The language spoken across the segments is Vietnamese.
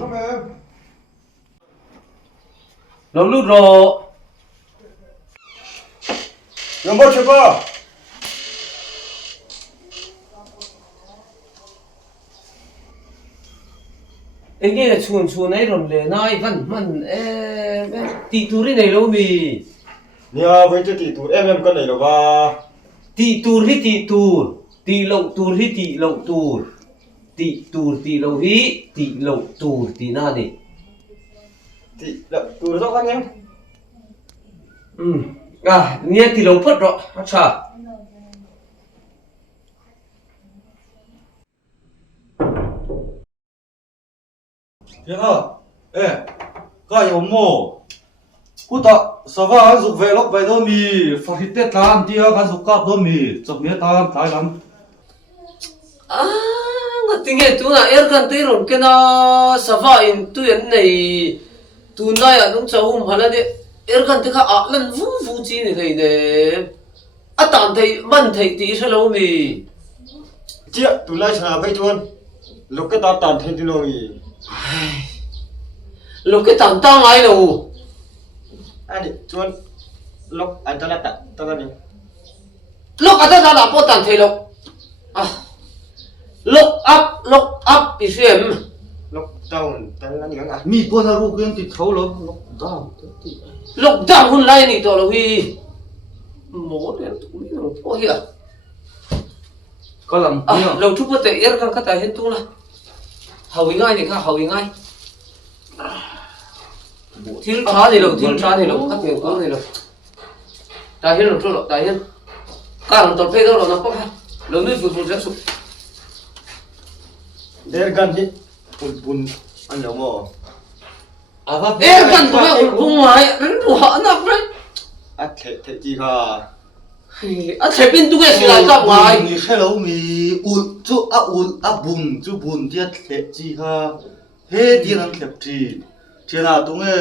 Come em. Lâu lút rồi. Yung ba siya ba? Anh nghe là chuồn chuồn ấy rồi để nói vẫn tỷ tu này lâu mi. Nia với cái tỷ tụ em cái này là ba. Tỷ tu hi tỷ tu. Tỷ lậu tu. Tỷ lậu hi tỷ lậu tu tỷ na đi. Tụ rõ ràng em. Nghe tỷ lậu phất rồi. Acha. Thế hả? Ê, cái gì mồ? Cú ta, sao vậy? Anh dục về lóc về đâu mi? Phát hiện tết làm tia, anh dục cáp đâu mi? Chụp miết làm, thái lắm. Ngắt tiếng nghe tu na er kan ti ron cái na sava in tu en này tu na ya nung chau hum hala de er kan ti kha a lan vu chi ni thei de a tan thei man thei ti sa lo mi Chị tụ lại chả vậy chuan. Lúc cái ta tàn thêm tí rồi. lo cái tan ta ngai lo Anh đi chuan. Lúc anh ta là ta là đi. lo ka ta da po tan thei lo look up isem Lúc down ta là những à. Mi con haru cái tít thấu lắm, lóc down. look down hun lai ni to lo hi mo de tu ni lo po hi Cái làm tia. lo thu pa te er kan ka ta hen tu la hawi ngai ni kha hawi ngai thil tra thì lo ka te ko ni lo ta hen lo lo ta hen ka ron to pe do lo na ko ha lo ni fu ra su Để gần đi. Bun anh nhớ mò. À vâng. er kan to me bung mai ren ru ha na pre À thế chị ha. a che pin tu ke si lai ka ngai Mi hello mi, ul a bun, chú bun tia thế chi ha. He tia năng thẹp chi. Thế nào tung nghe,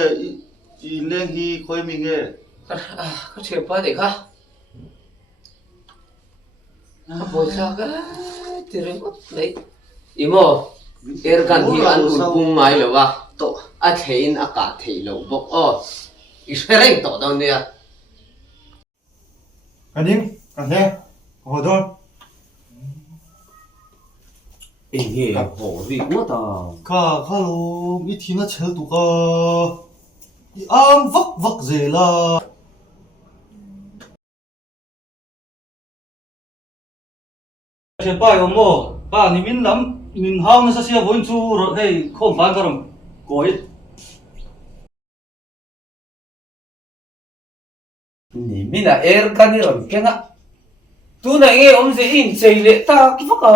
y lên hi khôi mi nghe. có che pa de kha boi sa ka ti ren ko dei imo er kan hi an bung mai lo wa to a thein a ka thei lo bok o ispereng to down there Anh đi. Anh thế. Hồ thôi. nghe ho ri quá ta Cả lô, mi thi nó chơi tụ cả. Đi ăn vắc dễ là. Chuyện bài ông mô, bà ni min lắm, min hao nó sẽ xia vốn chú rồi hey không phán cái đồng cối. ni mina er kan ni ron kenga tu na nge om se in sei le ta ki faka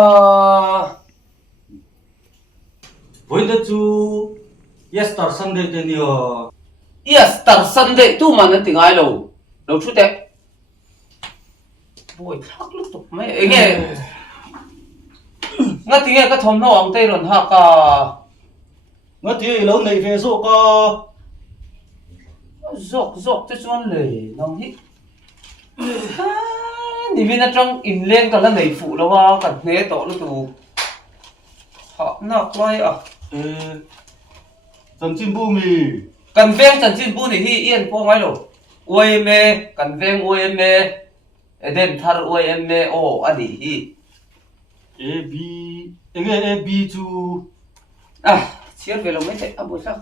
Vốn đó chú Yesterday Sunday tên nhiều. yes tar sunday tu man ti ngai lo lo chu te boi thak lu tok mai nge nga ti nge ka thom no ang te ron ha ka Ngất thì lâu này về số có. zok te chuan le nang hi ni vin atang in leng ka la nei fu lo wa kan hne to lu tu ha na klai a Dần chim bu mì. kan veng chan chin bu ni hi ien po ngai lo oi me kan veng oi me eden thar oi me o ani hi A B. Nghe A B chú. chiar ve lo me te abu sa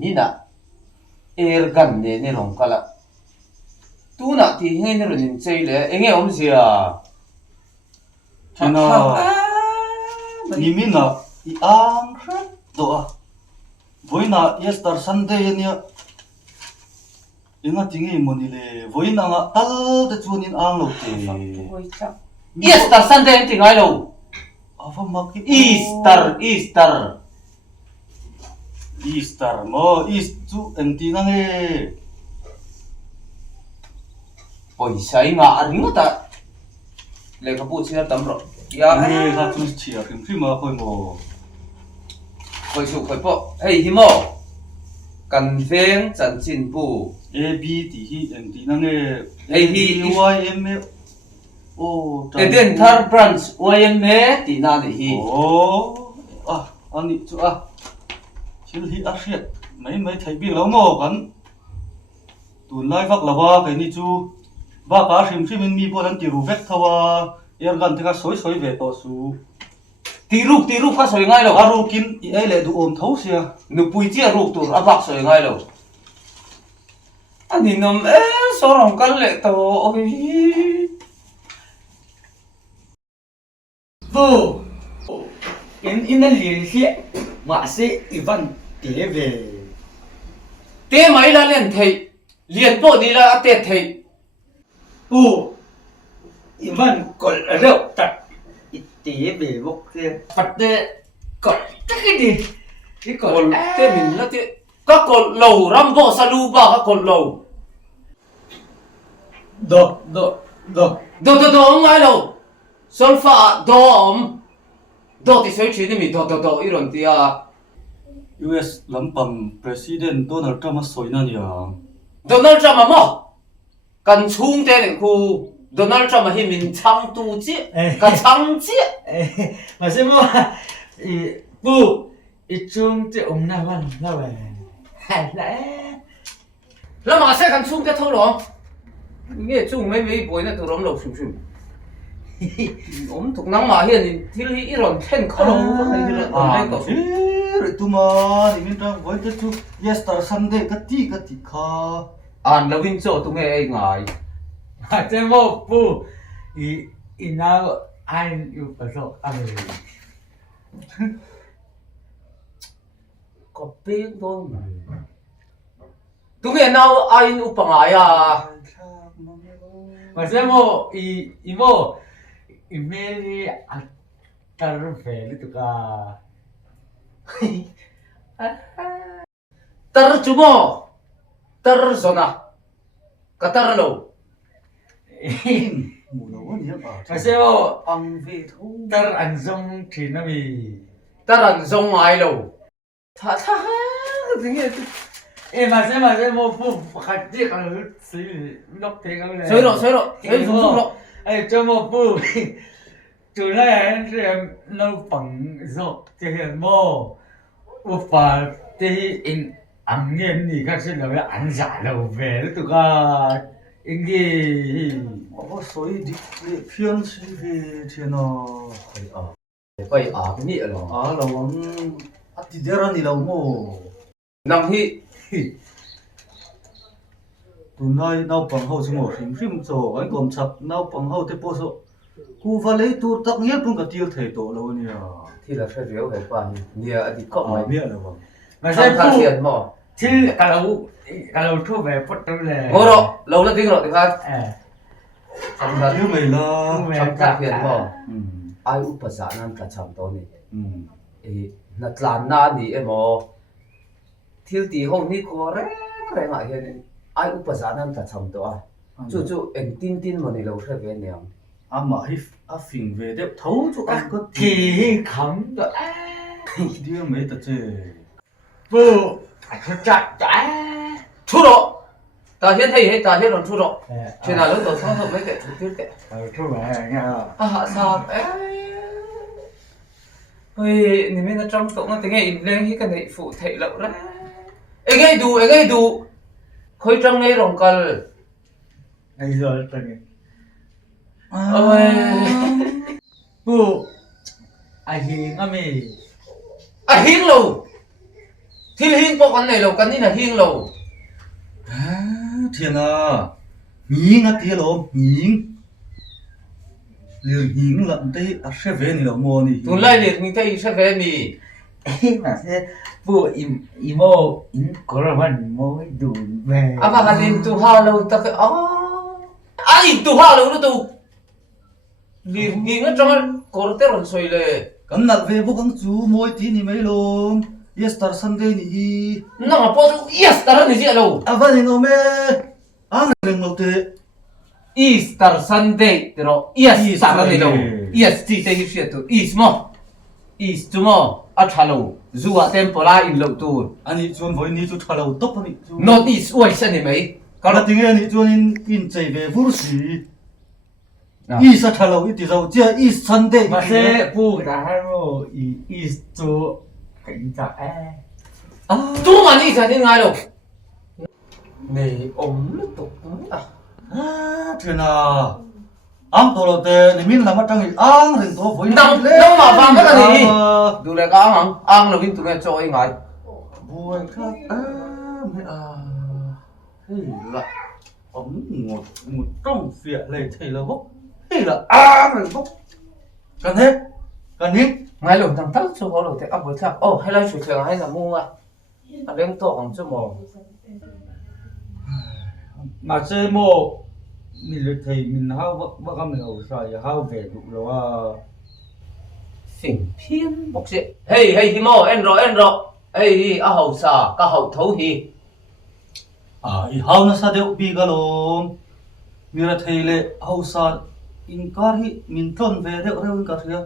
ni na er gan ne ne rong kala tu na ti he ne ron in chei le enge om sia Thế nào? Ni min na I ang khát độ à. Với na Yesterday Sunday nhá. Inga tingi moni le. Với na nga tal te chuan in ang lo te. Easter Sunday ti ngai lo Ava maki Easter mo East chu enti na nge. oi sai nga ring ta le ka pu chiar tam ro ya Nge ha chu chia rim rim ma khoi mo. khoi su khoi po hey hi mo kan veng chan chin pu A B ti hi enti na nge. Hey, hi Y M Oh, eden thar branch oi me ti na ni hi Oh, anh chú à chỉ hi à shit mấy thấy bị lâu ngô cắn tuần lai vác là ba cái này chú ba cá sim mình mi bọn anh tiêu vét thâu à em gần thì cái soi về tổ số tí rục phát soi ngay đâu aro kim ấy lại đủ ôm thấu xia nụ bùi chia rục tụt áp bạc soi ngay đâu anh nhìn nằm số lòng cắn lệ tổ ôi Vô in là liền hiện mà sẽ Ivan tế về tế máy là liền thầy liền bộ đi là tết thầy Vô Ivan còn rượu tật tế về bốc kia Phật tế còn chắc cái gì cái còn còn tế mình là tế các con lầu Rambo Saluba các con lầu Đồ đồ ông ai đâu sol pha đồ thì soi chuyện mình đồ iron tia US làm bằng President Donald Trump soi na niya Donald Trump mà mò cần chung tên khu Donald Trump mà hi mình chăm tu chứ cả chăm chứ mà xem mà Vô chung thì ông nào văn nào vậy hay lẽ là mà sẽ cần chung cái thôi rồi nghe chung mấy bối này tụi nó lẩu sum ông thuộc năng mà hiện thì li iron pen color hay là ông đây có rồi tụi mà thì mình đang với cái chú Yesterday Sunday cái tí kha anh là vinh chỗ tụi nghe ngài mà xem mà Vô nào anh yêu phải rồi anh có biết thôi tụi nghe nào anh upang ai à mà xem mà imo email atar về lúc tar chumo tar zona katar lo mù đầu quá nhiều mà xem mà ăn về thôi tar anh dòng thì nó bị tar an zong ai lo tha tiếng nghe mà xem mà phụ khách đi cái sự lúc thế cái này soi rồi dùng rồi cho mà phụ chủ này anh xem lâu bằng rồi thì hiện mô phụ phạt thì in ăn nhiên thì các sinh là ăn giả lâu về lúc tụi in gì có soi đi phiên về thì nó vậy à cái gì rồi à là ông ati dera ni lau mo nang hi tunai nau pang ho singo rim cho anh còn chap nau pang ho te po so ku va le tu tak ngel pun ka tir thei to lo ni à thì là phải réo phải quan nia đi có à mày bia là vâng mà xem xem phát phụ hiện mò chứ cả lâu thu về bắt đầu là ngô rồi lâu là tiếng rồi thì khác à chăm như mày là chăm phát hiện mò ừ ai upa giả nan cả chăm to này ừ nát lan na đi em mò thiếu tí hôm ni có đấy cái ngại hiện ai upa giả nan cả chăm to à chú em tin mà này lâu sẽ về nè à mà hi à phình về đẹp thấu cho anh có thì khắm rồi dia mấy ta chơi phụ chặt chú rồi ta hiện thấy hết ta hiện rồi chú rồi chuyện nào lúc đầu xong rồi mấy cái chú tiếp cái thu về nha à sao ôi nếu mình ở trong cổng nó tiếng nghe lên khi cái này phụ thầy lậu ra anh ấy đủ khơi trong này rồng cờ anh rồi tên ôi phụ ai hiền à mì hiên lầu thì hiên bộ con này lầu con này là hiên lầu à thiên à nhìn à tia lo nhìn liền nhìn lận tê à sẽ về ni lo mo ni tuần lai liệt mình thấy sẽ về mì mà sẽ phụ imo in có là văn mới đủ về à mà cái liền tu ha lầu ta cái ai tu ha lầu nó tu liền hiên ở trong cổ tế rồi xoay lệ kan nal ve bu kang chu moi ti ni mai lom yesterday Sunday ni nó mà po yes ta nó gì lầu avani no me ang reng lo te Easter Sunday rồi yes ta nó gì lầu yes chỉ thấy cái chuyện tu is mo is tu mo à cha lầu dù à tempola in lầu tu ani chuan voi ni chu thalo top ani chu not is oi sao này mấy kala tinge ni chuan in chei ve vur si À. is a thalo iti zo chia is Sunday mà sẽ phụ đã hai mô is to kính chào em. Chú mà đi ra đi ngay đâu. Này ống lứt tục à. Thiên à, ang tolo te ni min lama tangi ang rin to voi Đâu mà vàng cái là gì? Đủ lại có hả? Ăn là viên tụi nghe cho anh ngay. Vui khác mẹ hay là ống một trong phía này thầy là bốc hay là rồi bốc cần hết cần hết Ngay lồng thằng tắc cho có lồng thế ấp với thằng. Ồ hay là chủ trường hay là mua à? Anh đem tổ bằng cho mồ. Mà chơi mô mình được thầy mình hao bác mình ẩu xoài hao về đủ rồi. Phình phiên bốc sĩ. Hey hi mồ en rồi. Hey à hậu xà cả hậu thấu hi. i hao na sa deu pi galom mira thei le hau sa in kar hi min ton ve deu reu in ka thia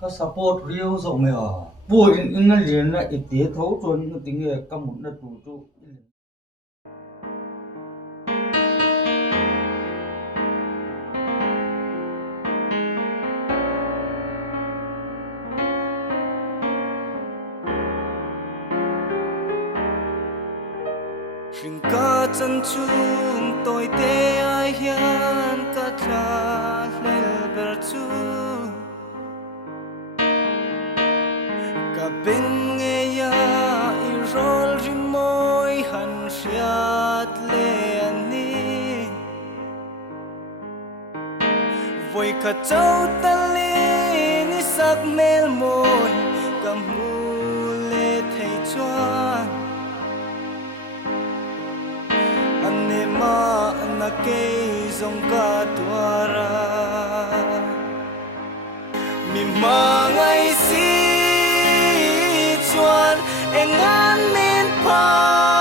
ka support riu zo me a Bùi in nó liền là ít tía thấu chuẩn nó tính là cầm một đất đủ trụ. Rừng ca chân chung tôi tê ai hiền ca tra lel bờ chu cả bên nghe ya i rol ri môi hằn siat le ani voi cả châu ta li ni sắc mel môi cầm mu le thầy choan ma na ke zong ka tuara mi ma ngai si chuan engan min pa